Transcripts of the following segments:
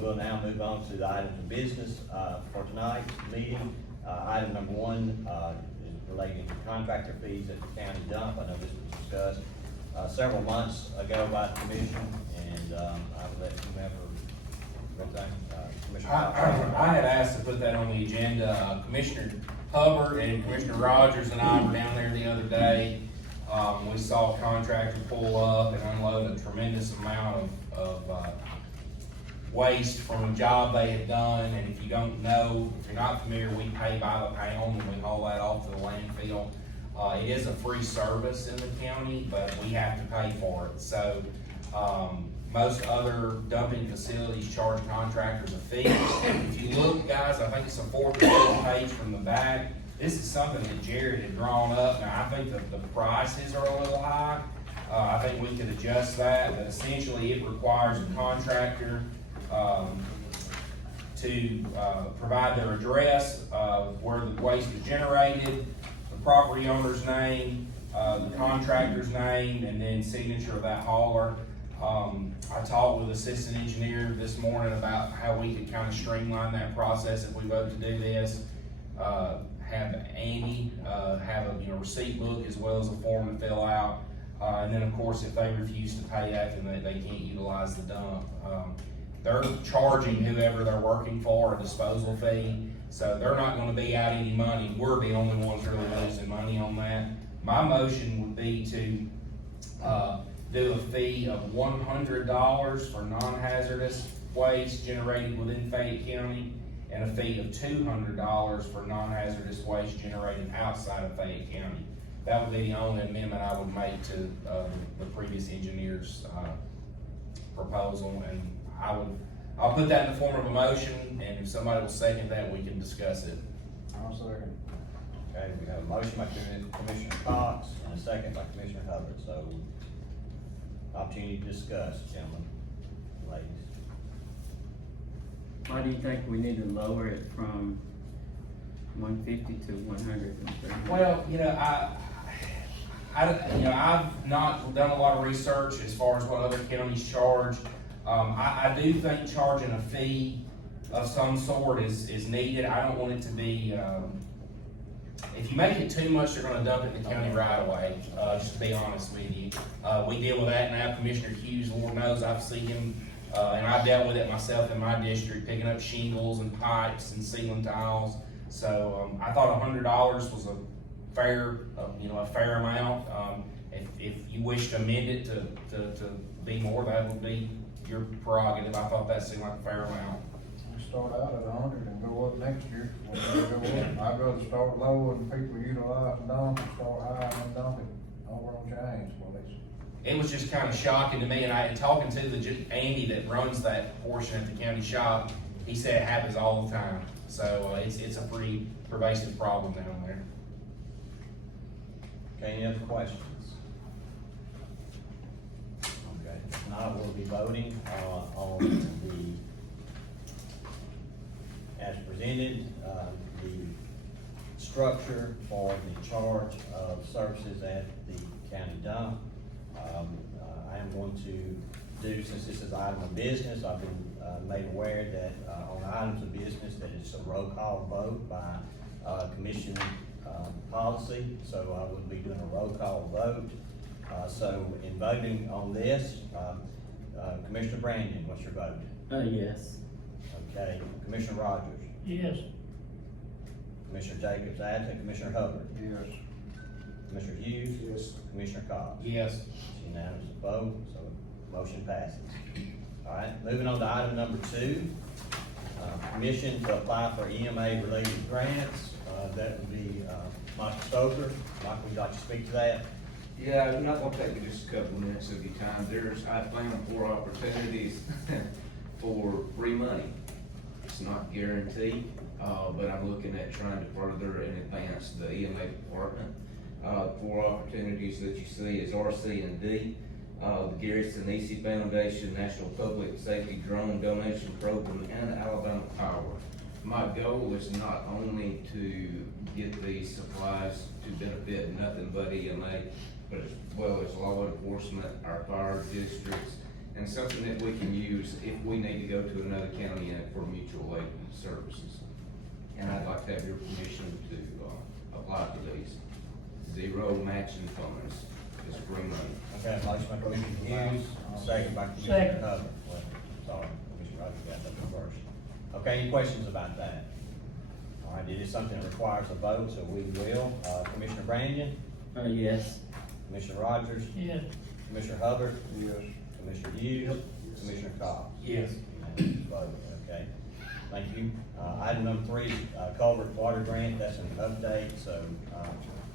We'll now move on to the items of business for tonight's meeting. Item number one is relating to contractor fees at the county dump. I know this was discussed several months ago by the commission, and I will let whomever, Commissioner Cox. I had asked to put that on the agenda. Commissioner Hubbert and Commissioner Rodgers and I were down there the other day. We saw a contractor pull up and unload a tremendous amount of waste from a job they had done. And if you don't know, if you're not familiar, we pay by the pound and we haul that off to the landfill. It is a free service in the county, but we have to pay for it. So most other dumping facilities charge contractors a fee. If you look, guys, I think it's a 4th or 5th page from the back. This is something that Jared had drawn up. Now, I think that the prices are a little high. I think we could adjust that, but essentially it requires a contractor to provide their address, where the waste was generated, the property owner's name, the contractor's name, and then signature of that hauler. I talked with assistant engineer this morning about how we could kind of streamline that process if we vote to do this. Have Andy have a receipt book as well as a form to fill out, and then of course if they refuse to pay that, then they can't utilize the dump. They're charging whoever they're working for a disposal fee, so they're not going to be out any money. We're the only ones really losing money on that. My motion would be to do a fee of $100 for non-hazardous waste generated within Fayette County, and a fee of $200 for non-hazardous waste generated outside of Fayette County. That would be the only amendment I would make to the previous engineer's proposal, and I'll put that in the form of a motion, and if somebody will second that, we can discuss it. I'll second. Okay, we have a motion by Commissioner Cox and a second by Commissioner Hubbert. So, opportunity to discuss, gentlemen, ladies. Why do you think we need to lower it from 150 to 130? Well, I've not done a lot of research as far as what other counties charge. I do think charging a fee of some sort is needed. I don't want it to be, if you make it too much, they're gonna dump it in the county right away, just to be honest with you. We deal with that now. Commissioner Hughes, Lord knows, I've seen him, and I've dealt with it myself in my district, picking up shingles and pipes and ceiling tiles. So I thought $100 was a fair amount. If you wish to amend it to be more, that would be your prerogative. I thought that seemed like a fair amount. We start out at 100 and go up next year. When they go up, I'd rather start low and people utilize and dump, and start high and dump it. Over on change. Well, It was just kind of shocking to me, and I had talking to Andy that runs that portion at the county shop. He said it happens all the time. So it's a pretty pervasive problem down there. Okay, any other questions? Okay, if not, we'll be voting on as presented, the structure for the charge of services at the county dump. I am going to do, since this is item of business, I've been made aware that on items of business that it's a roll call vote by commission policy, so I will be doing a roll call vote. So in voting on this, Commissioner Branyon, what's your vote? Yes. Okay, Commissioner Rodgers, Yes. Commissioner Jacobs, absent, Commissioner Hubbert, yes. Commissioner Hughes, Yes. Commissioner Cox. Yes. It's unanimous vote, so motion passes. All right, moving on to item number 2, permission to apply for EMA related grants. That would be Michael Stoker. Michael, would you like to speak to that? Yeah, I'm not gonna take me just a couple of minutes of your time. I found 4 opportunities for free money. It's not guaranteed, but I'm looking at trying to further and advance the EMA department. 4 opportunities that you see is RC and D, the Garrison Easy Foundation, National Public Safety Drone Donation Program, and Alabama Power. My goal is not only to get these supplies to benefit nothing but EMA, but as well as law enforcement, our fire districts, and something that we can use if we need to go to another county and for mutual aid services. And I'd like to have your permission to, apply for these. Zero matching funds, just free money. Okay, motion by Commissioner Hughes, second by Commissioner Second. Hubbert. Well, sorry, Commissioner Rodgers got that one first. Okay, any questions about that? All right, it is something that requires a vote, so we will. Commissioner Branyon, Yes. Commissioner Rodgers, Yes. Commissioner Hubbert, Yes. Commissioner Hughes, Commissioner Cox. Yes. Unanimous vote, okay. Thank you. Item number 3, Culvert Water Grant, that's an update, so,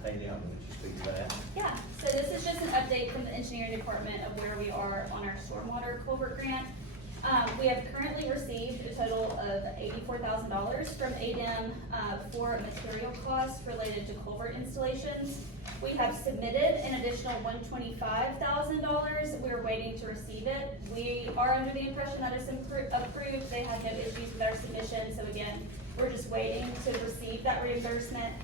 Haley, I'm going to speak to that. Yeah, so this is just an update from the engineering department of where we are on our stormwater culvert grant. We have currently received a total of $84,000 from ADEM, for material costs related to culvert installations. We have submitted an additional $125,000. We're waiting to receive it. We are under the impression that it's approved. They had no issues with our submission, so again, we're just waiting to receive that reimbursement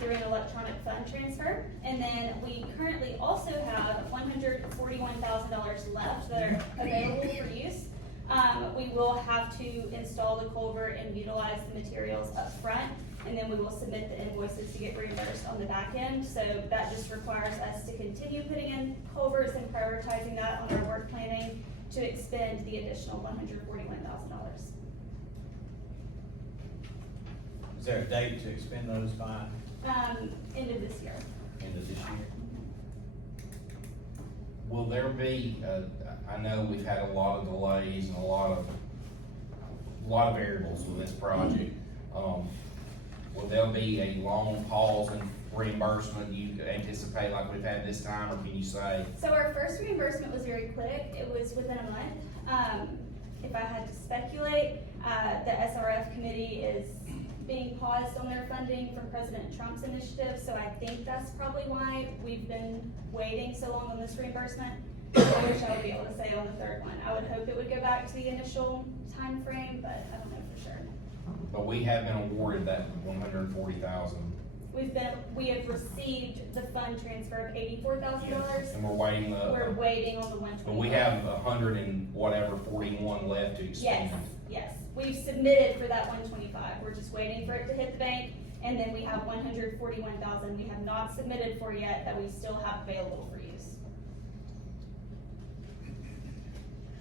through an electronic fund transfer. And then we currently also have $141,000 left that are available for use. We will have to install the culvert and utilize the materials up front, and then we will submit the invoices to get reimbursed on the back end. So that just requires us to continue putting in culverts and prioritizing that on our work planning to expend the additional $141,000. Is there a date to expend those by, End of this year. end of this year? Will there be, I know we've had a lot of delays and a lot of variables with this project. Will there be a long pause in reimbursement you anticipate like we've had this time, or can you say? So our first reimbursement was very quick. It was within a month. If I had to speculate, the SRF committee is being paused on their funding from President Trump's initiative, so I think that's probably why we've been waiting so long on this reimbursement. I wish I would be able to say on the third one. I would hope it would go back to the initial time frame, but I don't know for sure. But we have been awarded that $140,000, We have received the fund transfer of $84,000. and we're waiting We're waiting on the but we 125. have 100 and whatever 41 left to expend. Yes, yes. We've submitted for that 125. We're just waiting for it to hit the bank. And then we have 141,000 we have not submitted for yet that we still have available for use.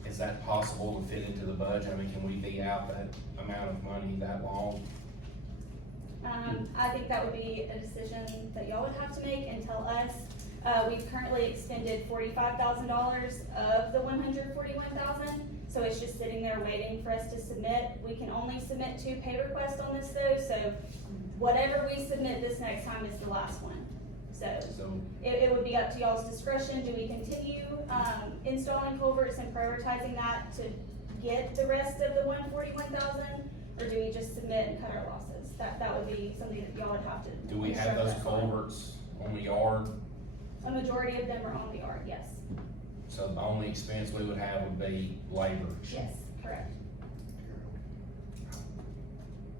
Is that possible to fit into the budget? I mean, can we be out that amount of money that long? I think that would be a decision that y'all would have to make and tell us. We've currently expended $45,000 of the 141,000. So it's just sitting there waiting for us to submit. We can only submit 2 pay requests on this though, so whatever we submit this next time is the last one. So it would be up to y'all's discretion. Do we continue, installing culverts and prioritizing that to get the rest of the 141,000? Or do we just submit and cut our losses? That would be something that y'all would have to. Do we have instruct those us on. culverts on the yard? A majority of them are on the yard, yes. So the only expense we would have would be labor. Yes, correct.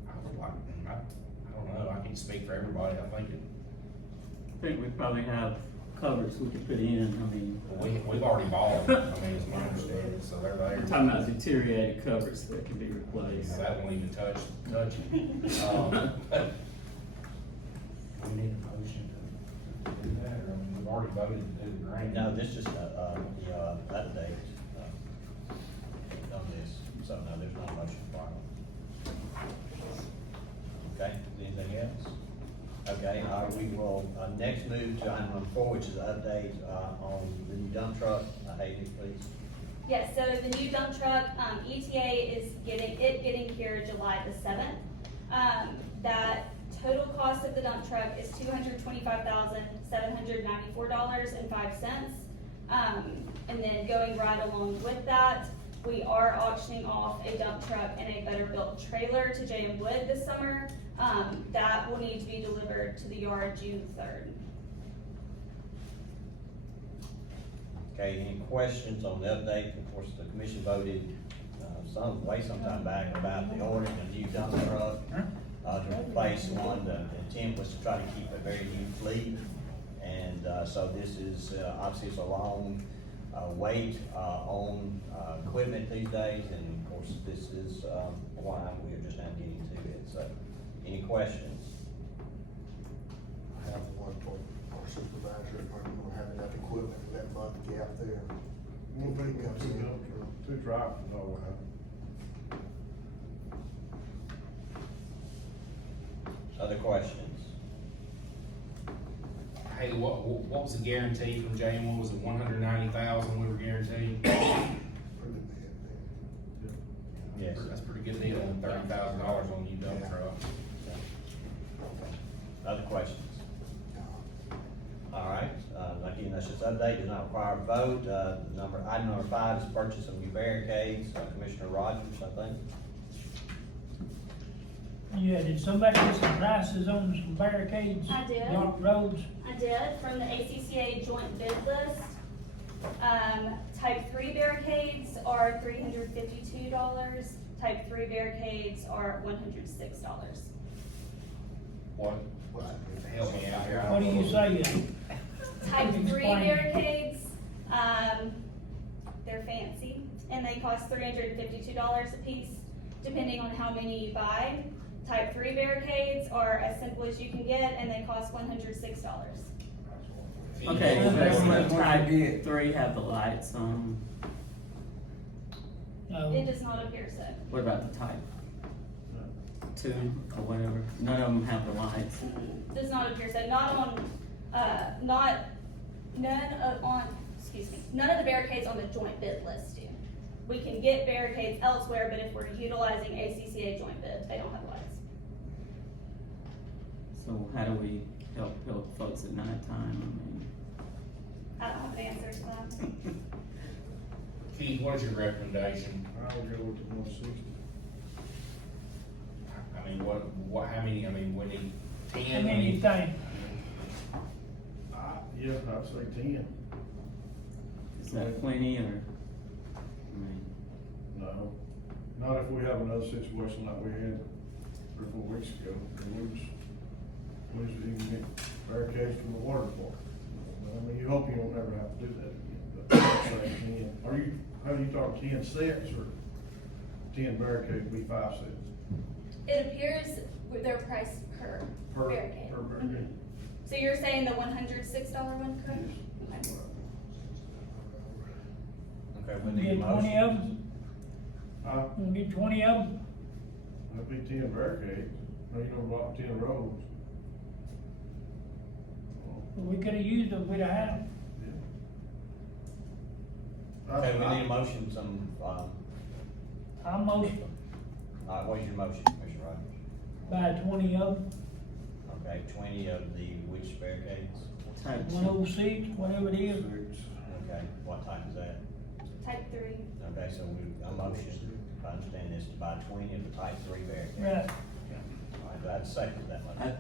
I would like, I don't know, I can't speak for everybody, I think I think we probably have covers we could put in, I mean, we've already bought them, I mean, it's my understanding, so they're I'm there. talking about deteriorated covers that can be replaced. That won't even touch it. We need a motion to do that, or I mean, we've already voted to do the grant. No, this just, update, on this, so no, there's not a motion for it. Okay, anything else? Okay, we will, next move to item number 4, which is an update, on the new dump truck. Haley, please. Yes, so the new dump truck, ETA is getting here July the 7th. That total cost of the dump truck is $225,794.05. And then going right along with that, we are auctioning off a dump truck and a better built trailer to J.M. Wood this summer. That will need to be delivered to the yard June 3rd. Okay, any questions on the update? Of course, the commission voted, some time back about the ordering a new dump truck, to replace one. The intent was to try to keep a very new fleet. And, so this is, obviously it's a long, weight, on, equipment these days, and of course, this is, why we are just now getting to it, so, any questions? I have one for our supervisor, are you gonna have enough equipment for that month gap there? We'll If pick it up comes in. two drivers, all we have. Other questions? Hey, what was the guarantee from J1? Was it 190,000 we were guaranteed? Pretty bad, man. Yes. That's a pretty good deal, $30,000 on you dump truck. Other questions? All right, again, that's just update, does not require a vote, item number 5 is purchase of new barricades, Commissioner Rodgers, I think. Yeah, did somebody get some prices on some barricades? I did. Block roads? I did, from the ACCA joint bid list. Type 3 barricades are $352, type 3 barricades are $106. What? Help me out here. What do you say? Type 3 Explain. barricades, they're fancy, and they cost $352 a piece, depending on how many you buy. Type 3 barricades are as simple as you can get, and they cost $106. Okay, so Yeah. that's What what you type did. 3 have the lights on. No, It does not appear so. What about the type 2 or whatever? None of them have the lights. Does not appear so, none of the barricades on the joint bid list do. We can get barricades elsewhere, but if we're utilizing ACCA joint bid, they don't have lights. So how do we help folks at nighttime? I don't have an answer to that. Keith, what is your recommendation? I would go with the 160. I mean, how many, we need 10? how many you think? Yeah, I'd say 10. Is that plenty or? No, not if we have another situation like we had 3 or 4 weeks ago, and we was even get barricades from the water department. I mean, you hope you don't ever have to do that again, but I'd say 10. How do you talk, 10 sets or 10 barricades would be 5 sets? It appears with their price per barricade. Per barricade. So you're saying the $106 one, correct? Yes. Okay. Okay, we need a Get 20 of motion. them? That'd We'll get 20 of them? be 10 barricades, no, you don't block 10 roads. We could've used them, we'd have had them. Yeah. Okay, we need a motion, I'm most, what's your motion, Commissioner Rodgers? buy 20 of them, Okay, 20 of the which barricades? Type 2. 106, whatever it is. Okay, what type is that? Type 3. Okay, so a motion, if I understand this, to buy 20 of the type 3 barricades. Right. All right, do I have a second to that motion?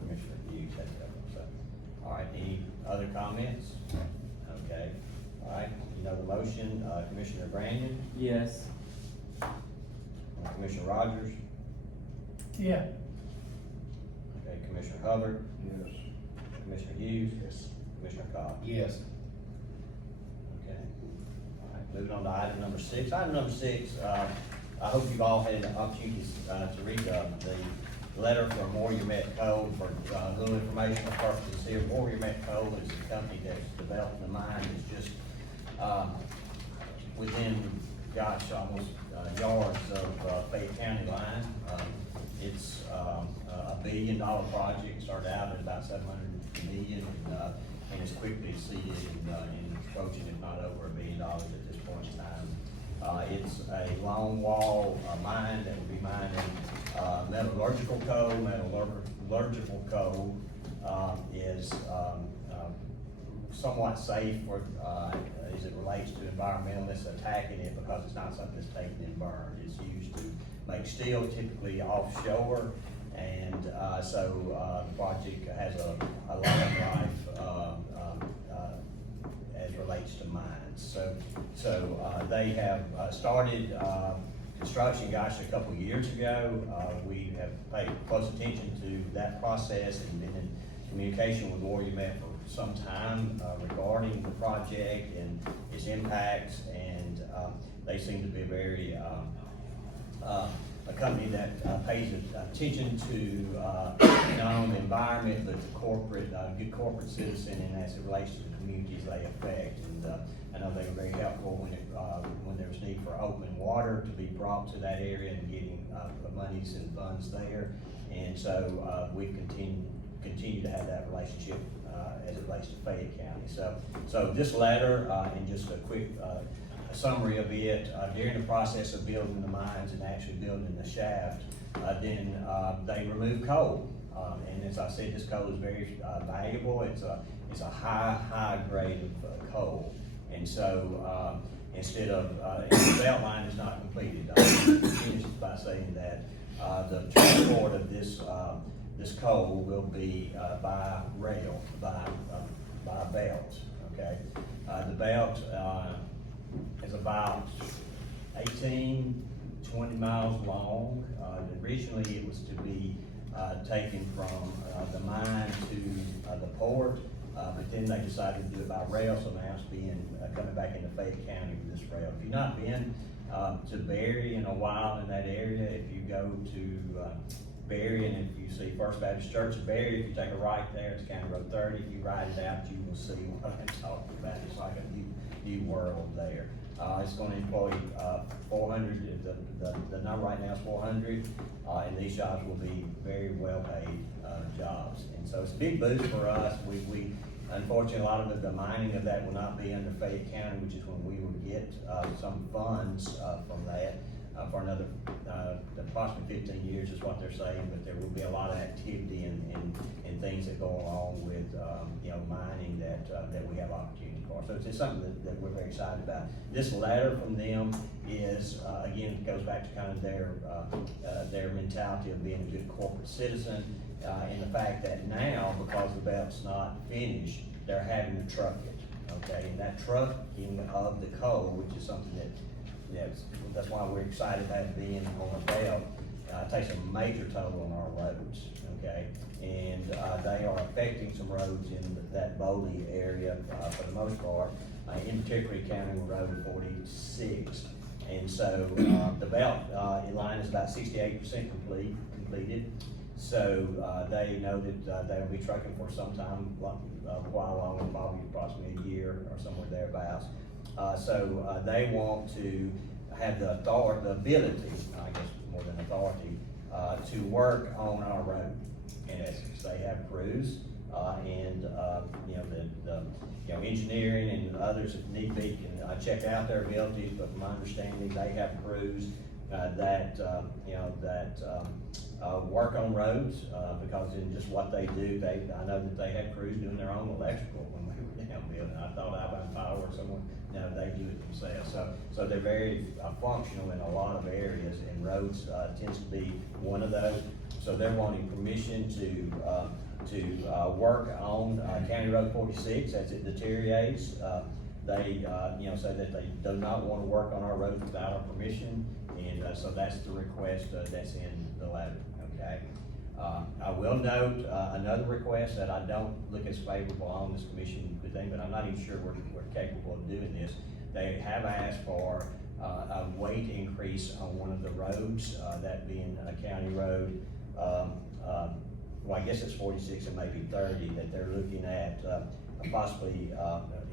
Commissioner Hughes had that one, so. All right, any other comments? Okay, all right, you know the motion, Commissioner Branyon, Yes. Commissioner Rodgers, Yeah, okay, Commissioner Hubbert, Yes. Commissioner Hughes, Yes. Commissioner Cox. Yes. Okay, all right, moving on to item number 6. Item number 6, I hope you've all had the opportunity to read the letter from Warrior Met Coal for a little informational purposes here. Warrior Met Coal is a company that's developing the mine. It's just within, gosh, almost yards of Fayette County line. It's a $1 billion project, started out at about 700 million, and it's quickly exceeded in approaching, if not over $1 billion at this point in time. It's a long wall mine that will be mining metallurgical coal. Metallurgical coal is somewhat safe for, as it relates to environmentalists attacking it, because it's not something that's taken and burned. It's used to make steel, typically offshore, and so the project has a long life as relates to mines. So they have started construction, gosh, a couple of years ago. We have paid close attention to that process and been in communication with Warrior Met some time, regarding the project and its impacts, and, they seem to be very, a company that pays attention to not only the environment, but the corporate, good corporate citizen, and as it relates to the communities they affect. And I know they were very helpful when there was need for open water to be brought to that area and getting monies and funds there. And so we've continued to have that relationship as it relates to Fayette County. So this letter, and just a quick summary of it, during the process of building the mines and actually building the shaft, then they removed coal. And as I said, this coal is very valuable. It's a high grade of coal. And so instead of, and the belt line is not completed. I'll finish by saying that the transport of this coal will be by rail, by belt, okay? The belt is about 18-20 miles long. Originally, it was to be taken from the mine to the port, but then they decided to do it by rail, so now it's coming back into Fayette County with this rail. If you've not been to Berry in a while in that area, if you go to Berry, and if you see First Baptist Church of Berry, if you take a right there, it's County Road 30. If you ride it out, you will see what I'm talking about. It's like a new world there. It's going to employ 400. The number right now is 400, and these jobs will be very well paid jobs. And so it's a big boost for us. We unfortunately, a lot of the mining of that will not be under Fayette County, which is when we will get some funds from that. For another approximately 15 years is what they're saying, but there will be a lot of activity and things that go along with mining that we have opportunity for. So it's just something that we're very excited about. This letter from them is again, it goes back to kind of their mentality of being a good corporate citizen, and the fact that now, because the belt's not finished, they're having to truck it. Okay, and that trucking of the coal, which is something that's why we're excited about it being on the belt, takes a major toll on our roads, okay? And they are affecting some roads in that Bowley area for the most part, in particular County Road 46. And so the belt line is about 68% completed. So they know that they'll be trucking for some time, a while longer, probably approximately a year or somewhere thereabouts. So they want to have the ability, I guess more than authority, to work on our road. In essence, they have crews, and the engineering and others, if need be, can check out their abilities. But from my understanding, they have crews that work on roads because in just what they do, I know that they have crews doing their own electrical when we were down building. I thought Alabama Power or someone. No, they do it themselves. So they're very functional in a lot of areas, and roads tends to be one of those. So they're wanting permission to work on County Road 46 as it deteriorates. They say that they do not want to work on our roads without our permission, and so that's the request that's in the letter. Okay. I will note another request that I don't look as favorable on this commission thing, but I'm not even sure we're capable of doing this. They have asked for a weight increase on one of the roads, that being a county road. Well, I guess it's 46 and maybe 30 that they're looking at possibly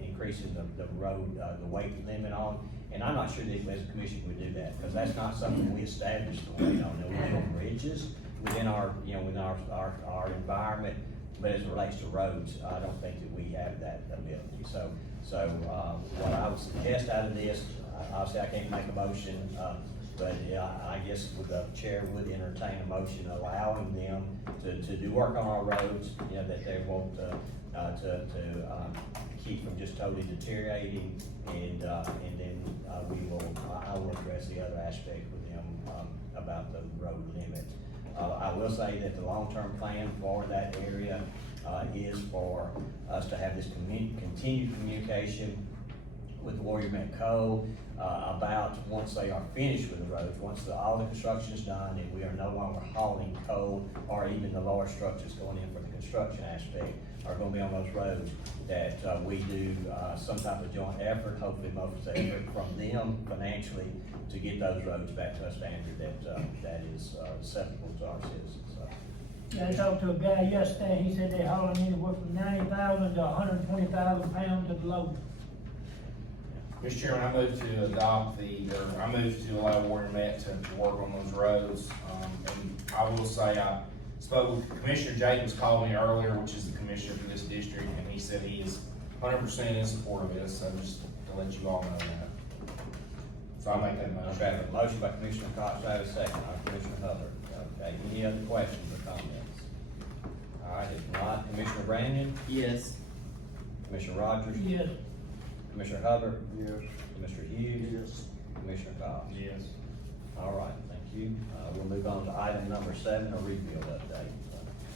increasing the road, the weight limit on. And I'm not sure that as a commission would do that, because that's not something we established the weight on. We do on bridges within our environment, but as it relates to roads, I don't think that we have that ability. So what I would suggest out of this, obviously I can't make a motion, but I guess the chair would entertain a motion allowing them to do work on our roads, that they won't keep from just totally deteriorating, and then I will address the other aspect with them about the road limit. I will say that the long-term plan for that area is for us to have this continued communication with Warrior Met Co. About once they are finished with the roads, once all the construction is done and we are no longer hauling coal or even the large structures going in for the construction aspect are gonna be on those roads, that we do some type of joint effort, hopefully most effort from them financially to get those roads back to a standard that is acceptable to our citizens, so. Yeah, I talked to a guy yesterday, he said they're hauling anywhere from 90,000 to 120,000 pounds of load. Mr. Chairman, I move to adopt I move to allow Warrior Met to work on those roads. And I will say, I spoke with Commissioner Jacobs, called me earlier, which is the commissioner for this district, and he said he is 100% in support of this, so just to let you all know that. So I'll make that motion. Okay, I have a motion by Commissioner Cox, I have a second by Commissioner Hubbert. Okay, any other questions or comments? All right, if not, Commissioner Branyon, Yes. Commissioner Rodgers, Yes. Commissioner Hubbert, Yes. Commissioner Hughes, Yes. Commissioner Cox. Yes. All right, thank you. We'll move on to item number 7, a rebuild update.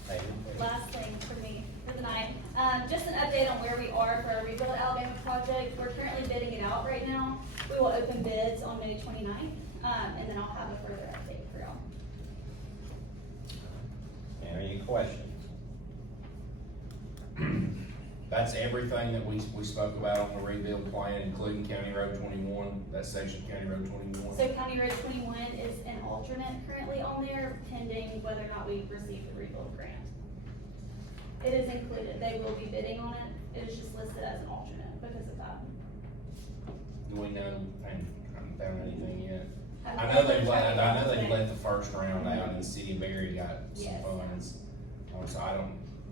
Haley, please. Last thing for me for the night, just an update on where we are for our Rebuild Alabama project. We're currently bidding it out right now. We will open bids on May 29th, and then I'll have a further update for y'all. Any questions? That's everything that we spoke about on the rebuild plan, including County Road 21, that section of County Road 21. So County Road 21 is an alternate currently on there, pending whether or not we receive the rebuild grant. It is included, they will be bidding on it, it is just listed as an alternate because of that. Do we know, I haven't found anything yet? I I know they let the first round out, and the city of Berry got some Yes. funds. So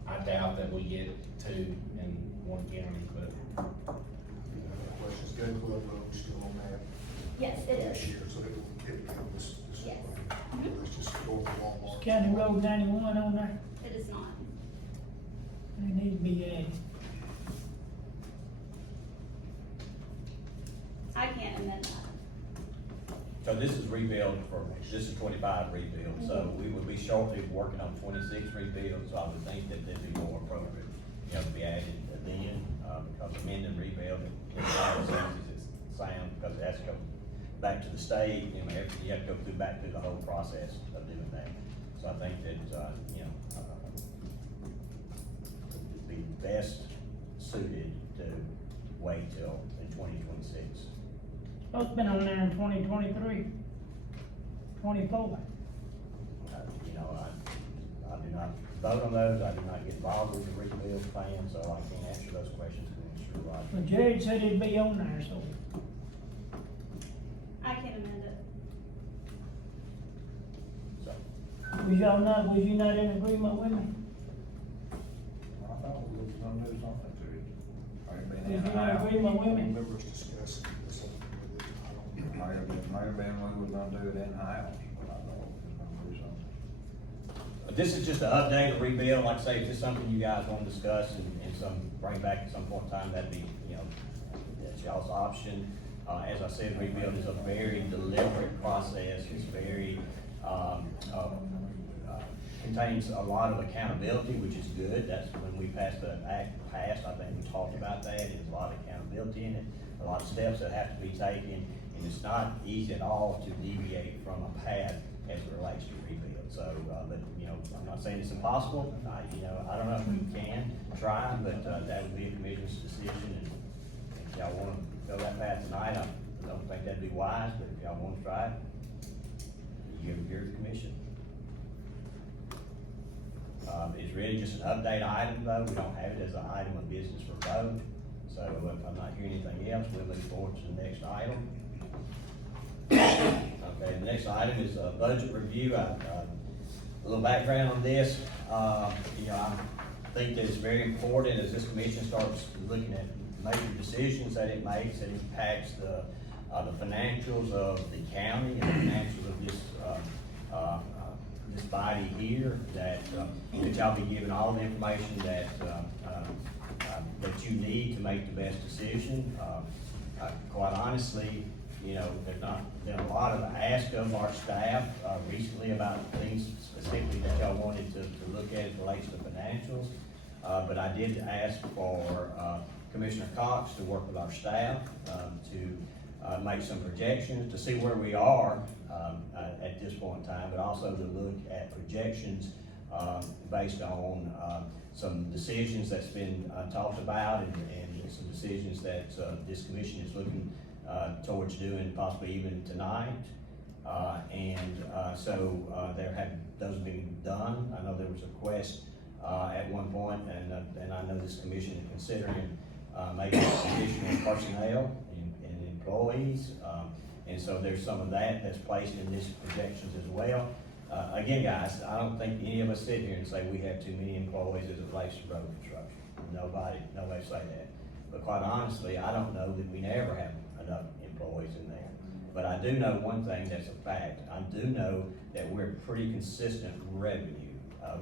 I doubt that we get 2 in one county, but Questions, Gun Club Road still on that Yes, it this is. year, so it will get down this Yes. spring. Mhm. Let's just go over Walmart. County Road 91 on there, It is not. they need to be added. I can't amend that. So this is rebuild this is 25 rebuild, so we will be shortly working on 26 rebuild, so I would think that it'd be more appropriate, you know, to be added then, because amending rebuild, it sounds sound, because it has to go back to the state, you know, you have to go back through the whole process of doing that. So I think that, you know, it'd be best suited to wait till in 2026. Oh, it's been on there in 2023, 24. You know, I do not vote on those, I do not get involved with the rebuild plan, so I can't answer those questions, Commissioner But Rodgers. Jared said it'd be on there, so. I can amend it. So, Was you not in agreement with me? I thought we was gonna do something to it. Was you in agreement with me? Members discussing this, with it, I don't. Might have been we was gonna do it in-house, but I know we was gonna do something. but this is just an update, a rebuild, like I say, if it's something you guys want to discuss and bring back at some point in time, that'd be, you know, that's y'all's option. As I said, rebuild is a very deliberate process, it's very, contains a lot of accountability, which is good. That's when we passed the act passed, I think we talked about that. There's a lot of accountability in it, a lot of steps that have to be taken, and it's not easy at all to deviate from a path as it relates to rebuild. So, but, you know, I'm not saying it's impossible. You know, I don't know if we can try, but, that would be a commission's decision, and if y'all wanna go that path tonight, I don't think that'd be wise, but if y'all wanna try it, you're the commission. It's really just an update item though, we don't have it as an item of business for vote. So if I'm not hearing anything else, we'll move forward to the next item. Okay, the next item is a budget review. A little background on this, you know, I think that it's very important as this commission starts looking at major decisions that it makes, that impacts the financials of the county and the financials of this, this body here, that y'all be given all the information that you need to make the best decision. Quite honestly, you know, there's not been a lot of ask of our staff recently about things specifically that y'all wanted to look at as relates to financials. But I did ask for Commissioner Cox to work with our staff, to make some projections, to see where we are, at this point in time, but also to look at projections, based on, some decisions that's been, talked about and some decisions that, this commission is looking, towards doing possibly even tonight. Those have been done. I know there was a request, at one point, and I know this commission is considering, maybe additional personnel and employees. And so there's some of that that's placed in this projections as well. Again, guys, I don't think any of us sit here and say we have too many employees as it relates to road construction. Nobody say that. But quite honestly, I don't know that we never have enough employees in there. But I do know one thing that's a fact. I do know that we're pretty consistent revenue,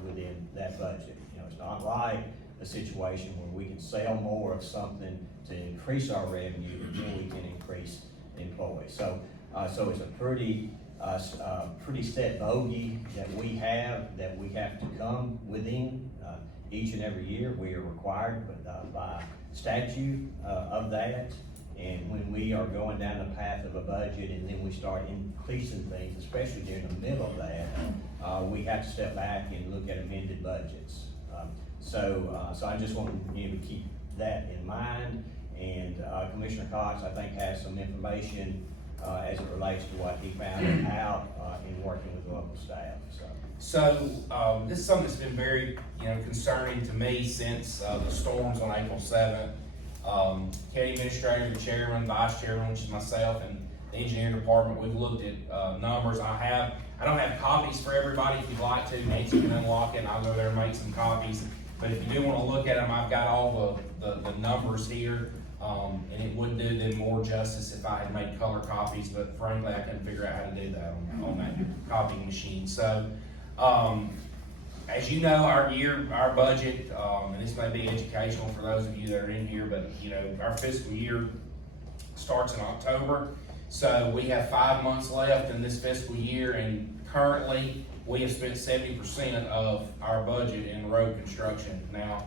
within that budget. You know, it's not like a situation where we can sell more of something to increase our revenue, and then we can increase employees. So it's a pretty set bogey that we have to come within, each and every year. We are required by statute, of that. And when we are going down the path of a budget and then we start increasing things, especially during the middle of that, we have to step back and look at amended budgets. So I just want you to keep that in mind. And Commissioner Cox, I think, has some information as it relates to what he found out in working with local staff. So, this is something that's been very, concerning to me since the storms on April 7th. County administrator, the chairman, vice chairman, which is myself, and the engineering department, we've looked at numbers. I don't have copies for everybody. If you'd like to, Nancy can unlock it, and I'll go there and make some copies. But if you do want to look at them, I've got all the numbers here, and it would do them more justice if I had made color copies, but frankly, I couldn't figure out how to do that on that copying machine. So, as you know, our budget, and this may be educational for those of you that are in here, but our fiscal year starts in October. So we have 5 months left in this fiscal year, and currently we have spent 70% of our budget in road construction. Now,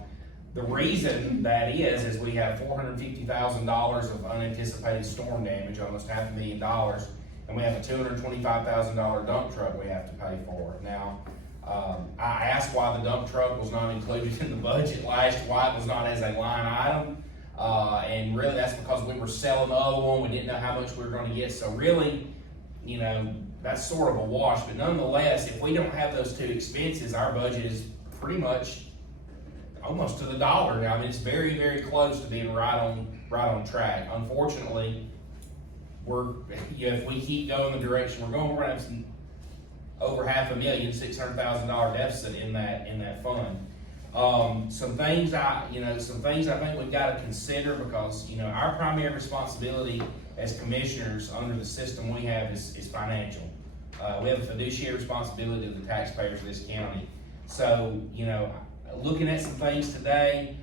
the reason that is we have $450,000 of unanticipated storm damage, almost $500,000, and we have a $225,000 dump truck we have to pay for. Now, I asked why the dump truck was not included in the budget why it was not as a line item. And really that's because we were selling the other one, we didn't know how much we were gonna get, so really, that's sort of a wash, but nonetheless, if we don't have those two expenses, our budget is pretty much almost to the dollar now. I mean, it's very, very close to being right on track. Unfortunately, if we keep going the direction we're going, we're gonna have some over $500,000, $600,000 deficit in that fund. Some things I think we've got to consider, because our primary responsibility as commissioners under the system we have is financial. We have a fiduciary responsibility to the taxpayers of this county. So looking at some things today,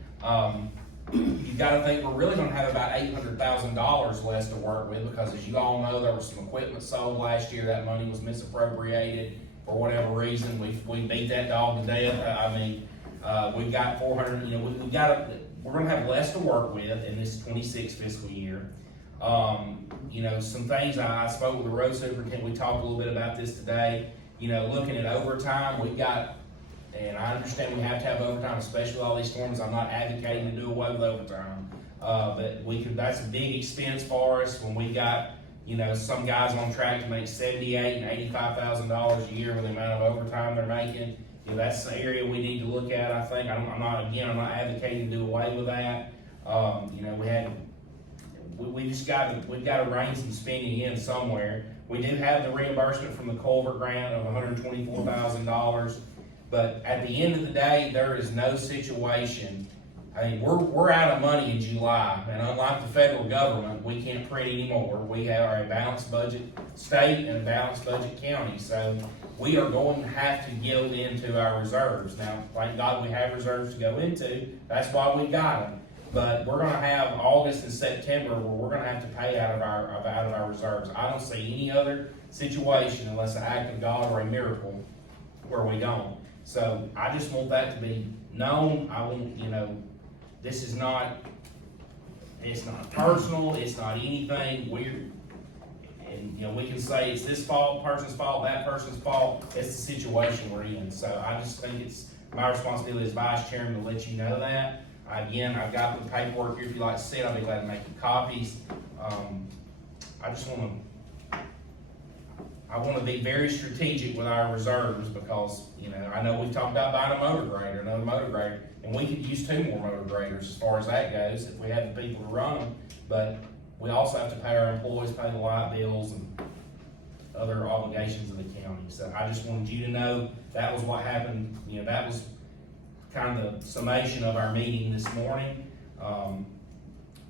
you've got to think we're really going to have about $800,000 less to work with, because as you all know, there was some equipment sold last year. That money was misappropriated for whatever reason. We beat that dog to death. We've got 400. We're going to have less to work with in this 26 fiscal year. Some things I spoke with the road superintendent. We talked a little bit about this today. Looking at overtime, we've got. And I understand we have to have overtime, especially with all these storms. I'm not advocating to do away with overtime. But that's a big expense for us when we got, some guys on track to make $78,000 and $85,000 a year with the amount of overtime they're making. That's the area we need to look at, I think. I'm not advocating to do away with that. We've got to rein some spending in somewhere. We do have the reimbursement from the Culvert grant of $124,000. But at the end of the day, there is no situation. We're out of money in July, and unlike the federal government, we can't print anymore. We have a balanced budget state and a balanced budget county, so we are going to have to go into our reserves. Now, thank God we have reserves to go into. That's why we got them. But we're going to have August and September where we're going to have to pay out of our reserves. I don't see any other situation unless an act of God or a miracle where we don't. So I just want that to be known. I want, this is not It's not personal, it's not anything weird. And, you know, we can say it's this person's fault, that person's fault, it's the situation we're in. So I just think it's my responsibility as vice chairman to let you know that. Again, I've got the paperwork here, if you'd like to see it, I'll be glad to make you copies. I wanna be very strategic with our reserves because, you know, I know we've talked about buying a motor grader, another motor grader, and we could use 2 more motor graders as far as that goes, if we had the people to run them. But we also have to pay our employees, pay the light bills and other obligations of the county. So I just wanted you to know that was what happened, you know, that was kind of the summation of our meeting this morning.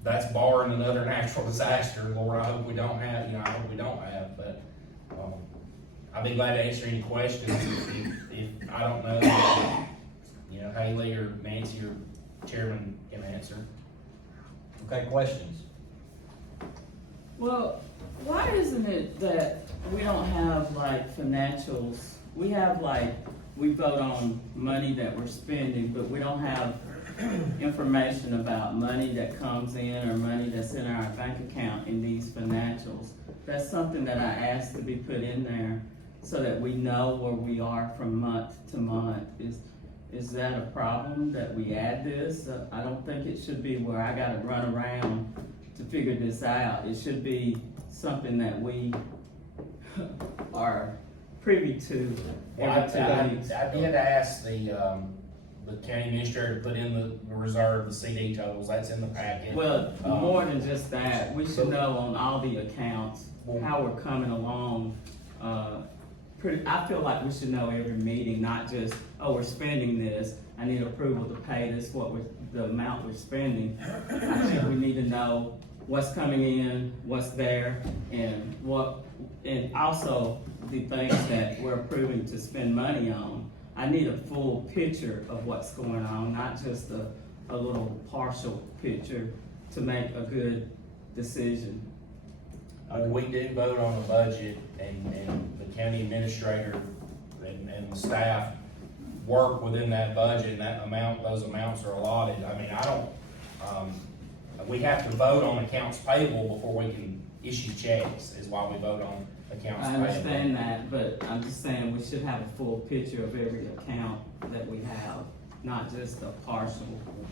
That's barring another natural disaster, Lord, I hope we don't have, you know, I hope we don't have, but, I'd be glad to answer any questions if I don't know, you know, Haley or Nancy or Chairman can answer. Okay, questions? Well, why isn't it that we don't have like financials? We have like, we vote on money that we're spending, but we don't have information about money that comes in or money that's in our bank account in these financials. That's something that I asked to be put in there so that we know where we are from month to month. Is that a problem that we add this? I don't think it should be where I gotta run around to figure this out. It should be something that we are privy to every 2 weeks. I did ask the county administrator to put in the reserve, the CD totals, that's in the packet. Well, more than just that, we should know on all the accounts how we're coming along. I feel like we should know every meeting, not just, oh, we're spending this, I need approval to pay this, the amount we're spending. I think we need to know what's coming in, what's there, and also the things that we're approving to spend money on. I need a full picture of what's going on, not just a little partial picture to make a good decision. We do vote on the budget and the county administrator and the staff work within that budget and those amounts are allotted. I mean, we have to vote on accounts payable before we can issue checks, is why we vote on accounts I payable. understand that, but I'm just saying we should have a full picture of every account that we have, not just a partial.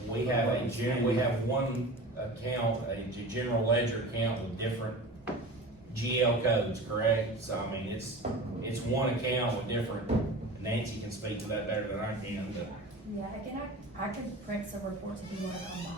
We have one account, a general ledger account with different GL codes, correct? So, I mean, it's one account with different, Nancy can speak to that better than I can, but. Yeah, I could print some reports if you wanna come by.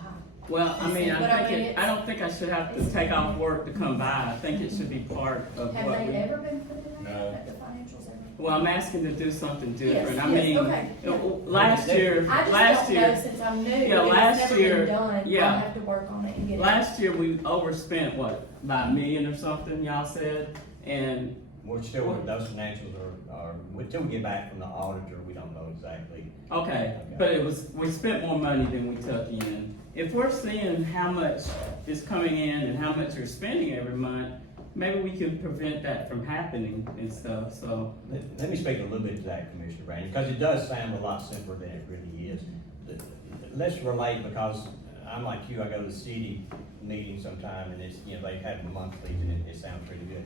Well, I mean, But I mean, I don't think I should have to take off work to come by. I think it should be part of Have what they we. ever been put in No. at the financials ever? Well, I'm asking to do something different. I Yes, mean, okay, yeah. last year, I just last don't know year, since I'm new, yeah, if last it's never year, been done, I'll yeah. have to work on it and get it. last year we overspent what, about $1 million or something, y'all said, and We're still, those financials are, until we get back from the auditor, we don't know exactly. okay, but we spent more money than we took in. If we're seeing how much is coming in and how much we're spending every month, maybe we can prevent that from happening and stuff, so. Let me speak a little bit to that, Commissioner Branyon, because it does sound a lot simpler than it really is. Let's relate, because I'm like you, I go to the city meeting sometime, and it's, you know, they have monthlies, and it sounds pretty good.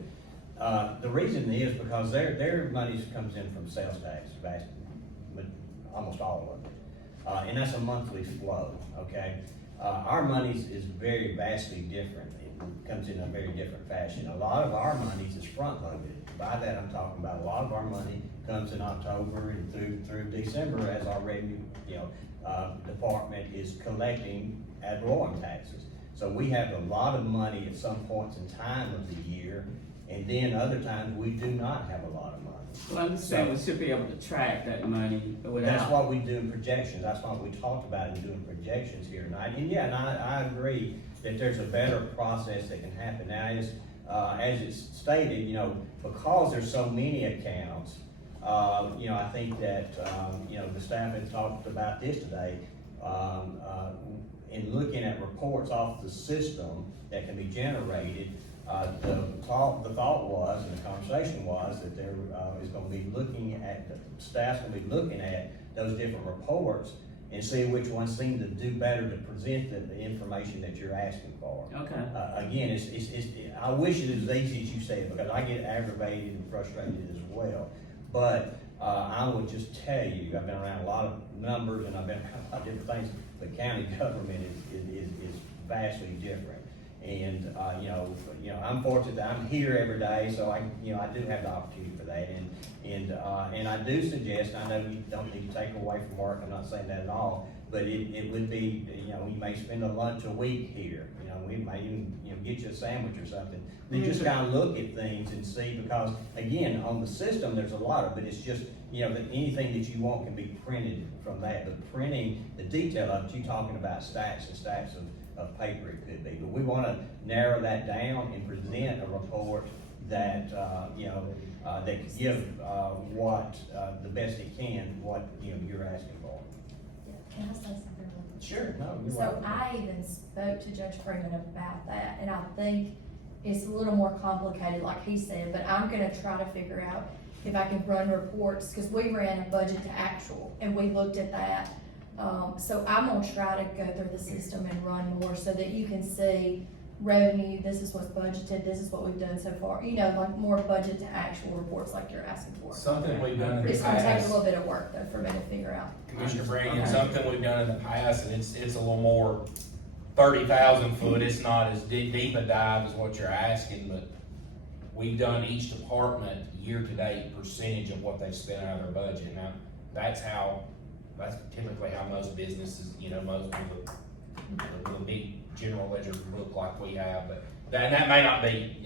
The reason is because their money comes in from sales tax, but almost all of it. And that's a monthly flow, okay? Our monies is very vastly different. It comes in a very different fashion. A lot of our monies is front loaded. By that, I'm talking about a lot of our money comes in October and through December as our revenue, department is collecting ad valorem taxes. So we have a lot of money at some points in time of the year, and then other times we do not have a lot of money. Well, I understand we should be able to track that money That's without, what we do in projections, that's what we talked about in doing projections here tonight, and yeah, and I agree that there's a better process that can happen. Now, as it's stated, you know, because there's so many accounts, you know, I think that, you know, the staff had talked about this today, in looking at reports off the system that can be generated, the thought was, and the conversation was, that there is gonna be looking at, the staff's gonna be looking at those different reports and see which ones seem to do better to present the information that you're asking for. Okay. Again, I wish it was as easy as you said, because I get aggravated and frustrated as well. But, I would just tell you, I've been around a lot of numbers and I've been around a lot of different things, but county government is vastly different. And, I'm fortunate that I'm here every day, so I do have the opportunity for that. And I do suggest, I know you don't need to take away from work, I'm not saying that at all, but it would be, you may spend a lunch a week here, we may even, get you a sandwich or something. Then just kind of look at things and see, because again, on the system, there's a lot of it, it's just, that anything that you want can be printed from that, but printing the detail of it, you're talking about stacks and stacks of paper it could be, but we wanna narrow that down and present a report that, that can give, what, the best it can, what, you're asking for. Can I say something? really quick? Sure, no, you're So welcome. I even spoke to Judge Freeman about that, and I think it's a little more complicated, like he said, but I'm gonna try to figure out if I can run reports, cause we ran a budget to actual, and we looked at that. So I'm gonna try to go through the system and run more, so that you can see revenue, this is what's budgeted, this is what we've done so far, like more budget to actual reports like you're asking for. Something we've done in the It's gonna take a past, little bit of work though for me to figure out. Commissioner Branyon, Okay. something we've done in the past, and it's a little more 30,000 foot, it's not as deep a dive as what you're asking, but we've done each department year-to-date percentage of what they've spent out of their budget. Now, that's typically how most businesses, most of the big general ledger look like we have, but that may not be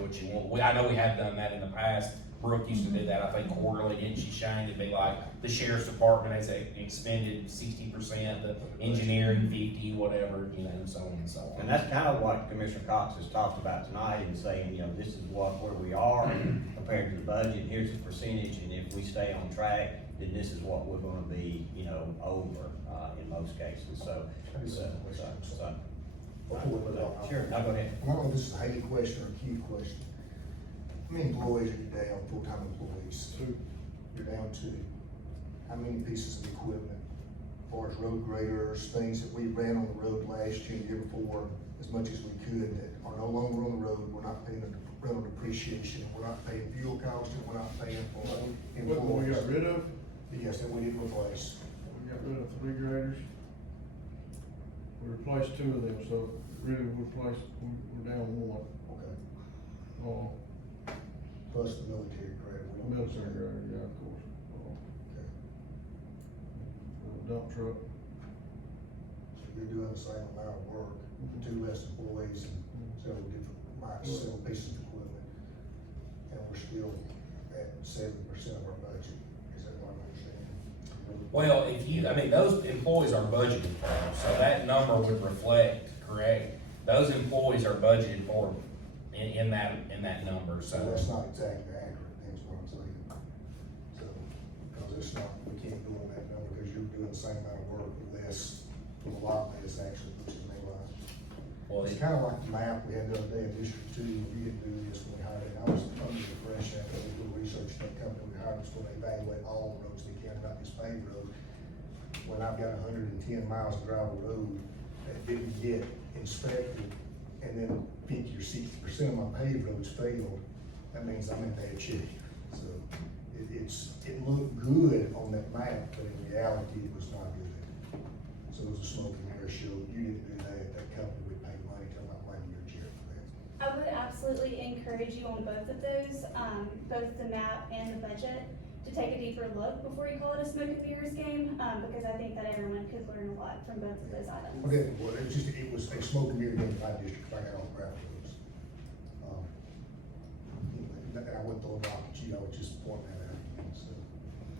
what you want. I know we have done that in the past. Brooke used to do that, I think quarterly, didn't she, Shane? It'd be like, the sheriff's department has expended 60%, the engineering 50, whatever, and so on and so on. And that's kind of what Commissioner Cox has talked about tonight, and saying, this is where we are compared to the budget, here's the percentage, and if we stay on track, then this is what we're gonna be, over, in most cases, so. Before we move on. Sure, now go ahead. I don't know if this is a Haley question or a Q question. How many employees are you down, full-time employees? Two. You're down two. How many pieces of equipment, as far as road graders, things that we ran on the road last year, the year before, as much as we could, that are no longer on the road, we're not paying the rental depreciation, we're not paying fuel costs, and we're not paying for What we employees? got rid of, Yes, that we didn't replace. we got rid of 3 graders. We replaced 2 of them, so really we're down 1. Okay. Plus the military grader. We don't- Military grader, yeah, of course. Okay. Dump truck. So you're doing the same amount of work, with 2 less employees and several pieces of equipment. And we're still at 70% of our budget. Is that what I'm understanding? Well, those employees are budgeted for, so that number would reflect, correct? Those employees are budgeted for in that number, So so. that's not exactly accurate, is what I'm saying. So, because it's not, we can't go on that number, because you're doing the same amount of work with less, with a lot less actually, which is realized. Well, It's kind of like the map we had the other day in District 2, we didn't do this when we hired it. I was under the impression after we did research, that company we hired was going to evaluate all the roads they can, not just paved road. When I've got 110 miles of gravel road that didn't get inspected, and then 50 or 60% of my paved roads failed, that means I'm in bad shape. So it looked good on that map, but in reality, it was not good. So it was a smoke and mirror show. You didn't do that company would pay money to my money your chair for that. I would absolutely encourage you on both of those, both the map and the budget, to take a deeper look before you call it a smoke and mirrors game, because I think that everyone could learn a lot from both of those items. Okay, well, it was a smoke and mirror game in my district, I got all the gravel roads. And I went through a lot, but I was just pointing that out, so.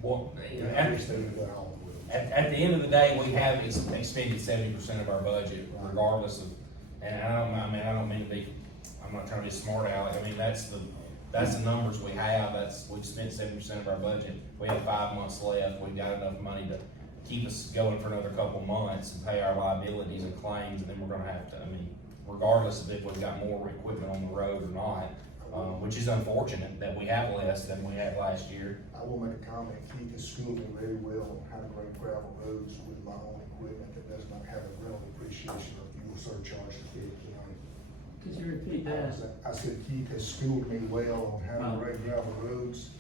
Well, I understand what all the roads. at the end of the day, we have expended 70% of our budget regardless of, and I don't mean to be, I'm not trying to be smart aleck, that's the numbers we have, we've spent 70% of our budget. We have 5 months left, we've got enough money to keep us going for another couple months and pay our liabilities and claims, and then we're gonna have to, regardless of if we've got more equipment on the road or not, which is unfortunate that we have less than we had last year. I will make a comment, Keith has schooled me very well on how to grade gravel roads with my own equipment that does not have a rental depreciation or fuel surcharge to Fayette County. Could you repeat that? I said Keith has schooled me well on how Oh. to grade gravel roads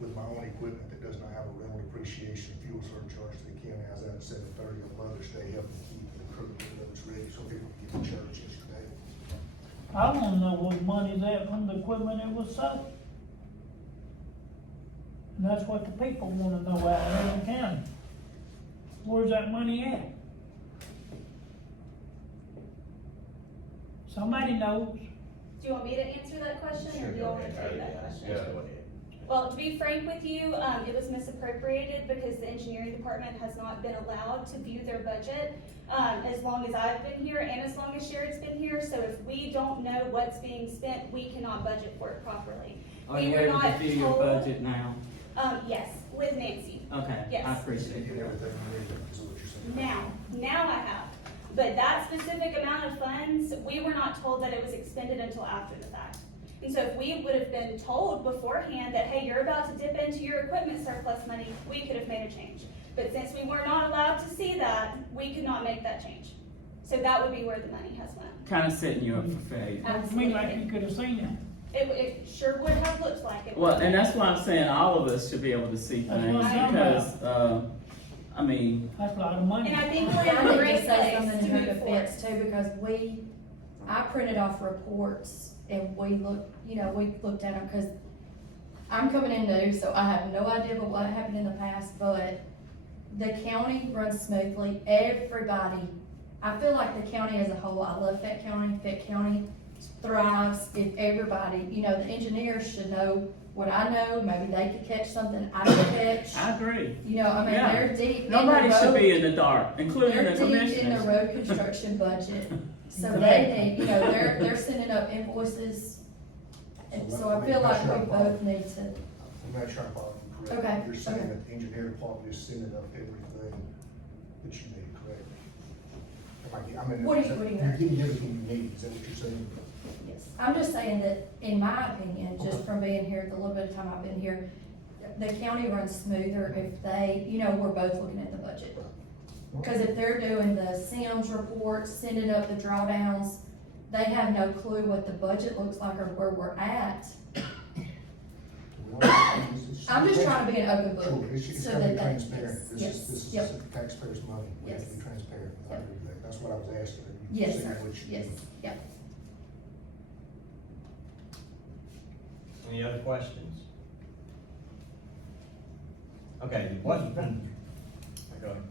with my own equipment that does not have a rental depreciation, fuel surcharge to the county. I was out at 7:30 on Mother's Day helping keep the crew roads ready so people can get to church yesterday. I wanna know what money's at from the equipment that was sold. And that's what the people wanna know out there in the county. Where's that money at? Somebody knows. Do you want me to answer that question, or do you want me to tell you that question? Go ahead. Well, to be frank with you, it was misappropriated because the engineering department has not been allowed to view their budget, as long as I've been here and as long as Sherrod's been here. So if we don't know what's being spent, we cannot budget for it properly. Are We you were able to not view your told- budget now? Yes, with Nancy. Okay, Yes. I So appreciate you it. get everything you need, is what you're saying. Now I have. But that specific amount of funds, we were not told that it was expended until after the fact. And so if we would have been told beforehand that, hey, you're about to dip into your equipment surplus money, we could have made a change. But since we were not allowed to see that, we could not make that change. So that would be where the money has went. Kinda setting you up for failure. Looks to me like you could've seen that. It sure would have looked like it. Well, and that's why I'm saying all of us should be able to see That's things, what I'm because, I mean, That's a lot of money. And I think I we're in a need to great say place something to in her move forward. defense too, because I printed off reports and we looked at them, cause I'm coming in new, so I have no idea about what happened in the past, but the county runs smoothly, everybody, I feel like the county as a whole, I love Fayette County thrives if everybody, the engineers should know what I know, maybe they could catch something I could catch. I agree. Yeah. They're deep in the Nobody should road. be in the dark, including the They're deep in the commissioners. road construction budget, so they need, they're sending up invoices. And so I feel like we both need to, I'm not sure I followed you correctly. Okay, You're saying okay. that the engineer department is sending up everything that you need, correct? I mean, What do you you're mean? getting everything you need, is that what you're saying? yes, I'm just saying that, in my opinion, just from being here, the little bit of time I've been here, the county runs smoother if they, we're both looking at the budget. Cause if they're doing the Sims reports, sending up the drawdowns, they have no clue what the budget looks like or where we're at. I'm just trying to be an open book. Sure, it's so gotta be that transparent, yes, this is yep. the taxpayers' money, we have to Yes. be transparent, I Yep. agree with that, that's what I was asking. and you Yes, said sir, what you yes, did. yeah. Any other questions? Okay, what's been, go ahead.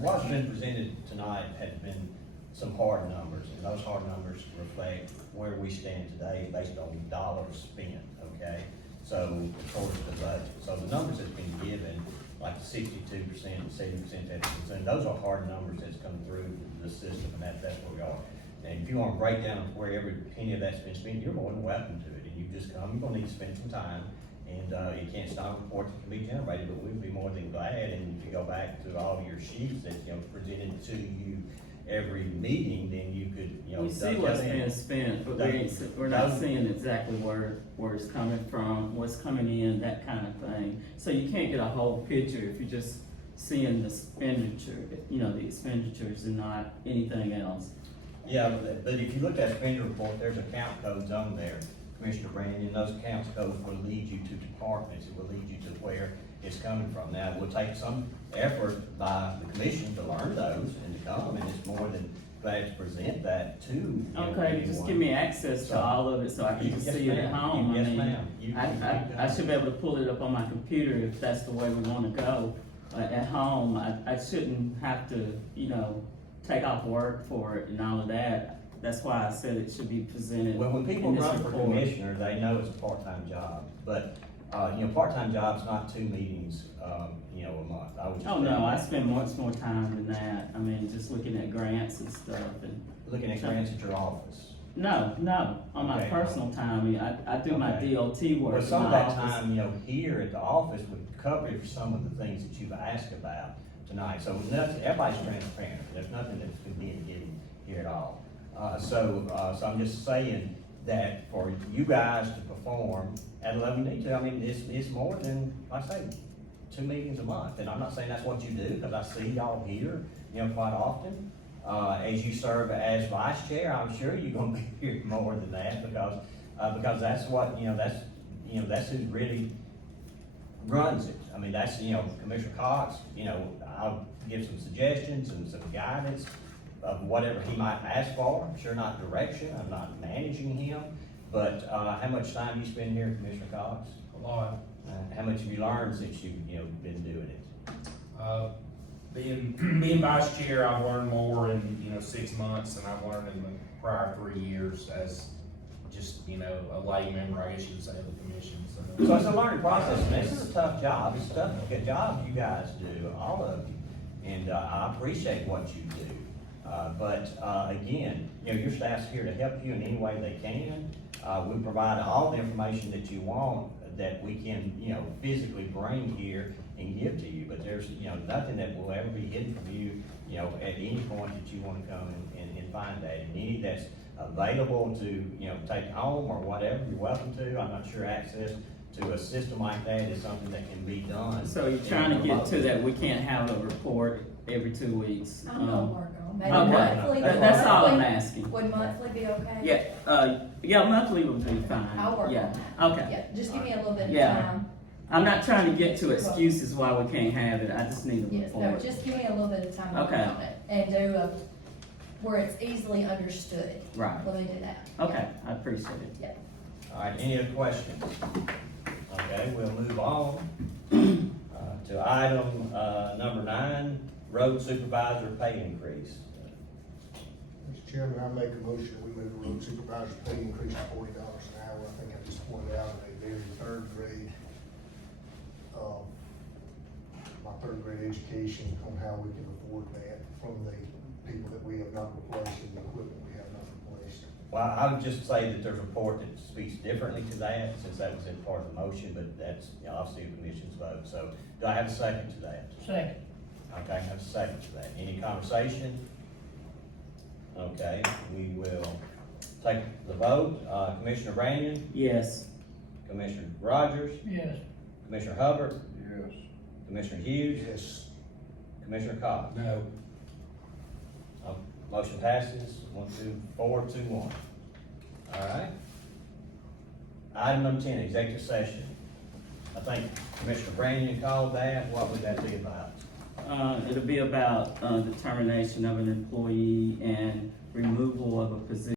What's been presented tonight has been some hard numbers, and those hard numbers reflect where we stand today based on dollars spent, okay? So, towards the budget, so the numbers that's been given, like the 62%, 70%, 50%, those are hard numbers that's come through the system, and that's where we are. And if you wanna break down where every penny of that's been spent, you're more than welcome to it, and you just come, you're gonna need to spend some time. And, you can't stop reports that can be generated, but we'd be more than glad, and if you go back to all your sheets that, presented to you every meeting, then you could, We see what's being spent, but we're not Those- seeing exactly where it's coming from, what's coming in, that kind of thing. So you can't get a whole picture if you're just seeing the expenditure, the expenditures and not anything else. Yeah, but if you look at the spending report, there's account codes on there, Commissioner Branyon, those account codes will lead you to departments, it will lead you to where it's coming from. Now, it will take some effort by the commission to learn those and to come, and it's more than glad to present that to Okay, just give me access to all of it so I can just Yes, see it at ma'am. home. Yes, I mean, ma'am. I should be able to pull it up on my computer if that's the way we wanna go. At home, I shouldn't have to, take off work for it and all of that. That's why I said it should be presented Well, when people in this run for report. commissioner, they know it's a part-time job, but, part-time job's not 2 meetings, a month. I would just Oh, no, I say- spend much more time than that. I mean, just looking at grants and stuff and, Looking at grants at your office. no, on my Okay. personal time, I do my Okay. DOT work Well, in some my of that office. time, here at the office would cover for some of the things that you've asked about tonight. So nothing, everybody's transparent. There's nothing that's been being given here at all. So I'm just saying, that for you guys to perform at the level you need to, I mean, it's more than, like I say, 2 meetings a month. And I'm not saying that's what you do, because I see y'all here, quite often. As you serve as vice chair, I'm sure you're gonna be here more than that, because that's what, that's who really runs it. I mean, that's, Commissioner Cox, I'll give some suggestions and some guidance of whatever he might ask for. I'm sure not direction, I'm not managing him, but, how much time you spend here, Commissioner Cox? A lot. How much have you learned since you've, been doing it? Being vice chair, I've learned more in, 6 months than I've learned in the prior 3 years as just, a lay member, I guess you would say, of the commission, so. So it's a learning process, and this is a tough job, it's tough, a job you guys do, all of you, and, I appreciate what you do. But again, your staff's here to help you in any way they can. We provide all the information that you want that we can, physically bring here and give to you, but there's, nothing that will ever be hidden from you, at any point that you wanna come and find that. And any that's available to, take home or whatever, you're welcome to. I'm not sure access to a system like that is something that can be done. So you're trying to get to that, we can't have a report every 2 weeks? I'm gonna work on, maybe Okay. monthly. That's all I'm monthly- asking. Would monthly be okay? Yeah, monthly would be fine. I'll work on Yeah. that. Okay. Yeah, just give me a little bit of Yeah. time. I'm not trying to get to excuses why we can't have it, I just need a Yes, no, report. just give me a little bit of time to work Okay. on it and do where it's easily understood. Right. Let me do that. Okay, I appreciate it. Yeah. All right, any other questions? Okay, we'll move on to item number 9, road supervisor pay increase. Mr. Chairman, I make a motion, we move the road supervisor's pay increase to $40 an hour. I think I just pointed out in a very third grade, my third grade education on how we can afford that from the people that we have not replaced and the equipment we have not replaced. Well, I would just say that there's a report that speaks differently to that, since that was in part of the motion, but that's, obviously the commission's vote. So do I have a second to that? Second. Okay, I have a second to that. Any conversation? Okay, we will take the vote. Commissioner Branyon, Yes. Commissioner Rodgers, Yes. Commissioner Hubbert, Yes. Commissioner Hughes, Yes. Commissioner Cox. No. Motion passes 4-1. All right. Item number 10, executive session. I think Commissioner Branyon called that. What would that be about? It'll be about, determination of an employee and removal of a position